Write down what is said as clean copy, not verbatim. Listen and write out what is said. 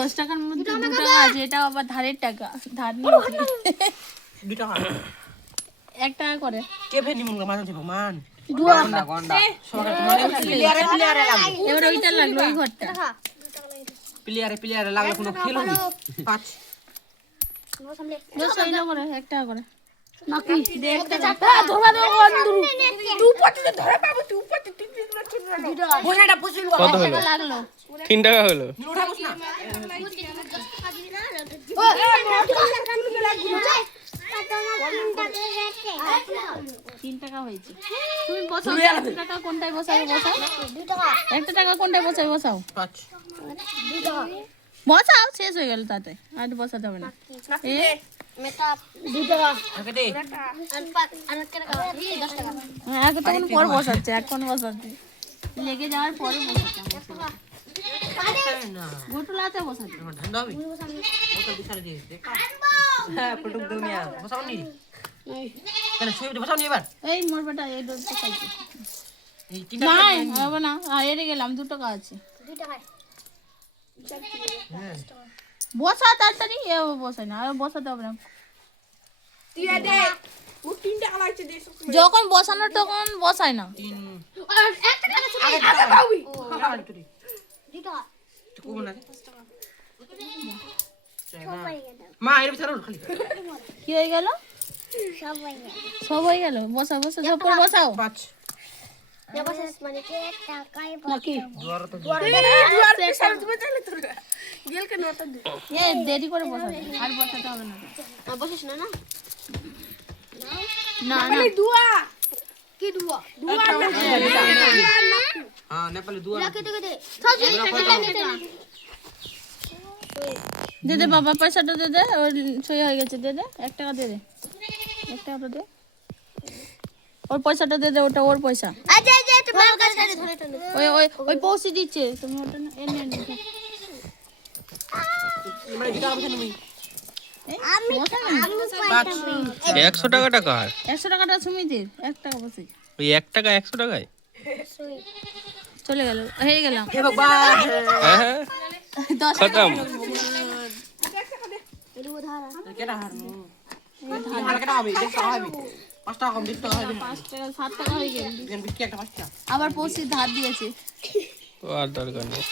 10 টাকার মধ্যে 2 টাকা আছে, এটা আবার ধারের টাকা, ধার নিয়েছি। 2 টাকা 1 টাকা করে। কে ফেনি মন মানুষ ভগবান গন্ডা গন্ডা সবাই মানে প্লেয়ারে লাগবে এবার ওইটা লাগলো, ওই ঘরটা। প্লেয়ারে লাগলে কোনো খেল হবে 5 10 টাকা করে, 1 টাকা করে। নাকি দেখ ধরা দাও বন্ধু তুই পটে ধরে পাবো তুই পটে বসাটা পুষিল কত হলো? লাগলো। 3 টাকা হলো। উঠাবস না 3 টাকা হয়েছে। তুমি বসাও, 1 টাকা কোনটায় বসাবে বসাও। 1 টাকা কোনটায় বসাবে বসাও। 5 বসাও, শেষ হয়ে গেল তাতে, আর বসাতে হবে না। আগে দে হ্যাঁ, তখন পর বসাচ্ছে, এখন বসাচ্ছে, লেগে যাওয়ার পরে বসাচ্ছে। না গোটুলাতে বসাচ্ছে। ঠান্ডা হবে ওটা বিচারে দিয়ে দে হ্যাঁ পটুক দুনিয়া বসাও নি কেন শুয়ে বসাও নি এবার এই মোর বেটা এই ডোজ বসাইছে। এই 3 টাকা নাই হবে না, হেরে গেলাম, 2 টাকা আছে। হ্যাঁ বসা তাড়াতাড়ি, এ বসাই না, আর বসাতে হবে না। তুই দে ও 3 টাকা লাগছে দে যখন বসানো তখন বসাই না। 3 আগে পাবি কোন না মা এর ভিতরে খালি কি হয়ে গেল? সব হয়ে গেল। বসাও বসাও, সব করে বসাও। 5 নাকি দুয়ার তো দুয়ার সামনে তুমি চলে তোর গেল কে নটা দে এ দেরি করে বসাবে, আর বসাতে হবে না। বসিস না না না, মানে দুয়া কি দুয়া দুয়া না হ্যাঁ নেপালে দুয়ার দে দে বাবা, পয়সাটা দে দে, ওর সই হয়ে গেছে, দে দে 1 টাকা দে দে, 1 টাকা দে, ওর পয়সাটা দে দে, ওটা ওর পয়সা। ওই ওই ওই পৌঁছে দিচ্ছে, তুমি ওটা না এনে এনে মানে 2 টাকা বসে নিবি আমি 100 টাকাটা কার? 100 টাকাটা সুমিতির, 1 টাকা বসে ওই 1 টাকা 100 টাকায়? চলে গেল, হয়ে গেলাম। হে ভগবান হ্যাঁ 10 খতম। কেডা হারমু হাল কেডা হবে 1 টাকা হবে 5 টাকা কম 2 টাকা হবে 5 টাকা 7 টাকা হয়ে গেল। বিস্কি একটা 5 টাকা আবার পৌঁছে ধার দিয়েছে। তো আর দরকার নেই।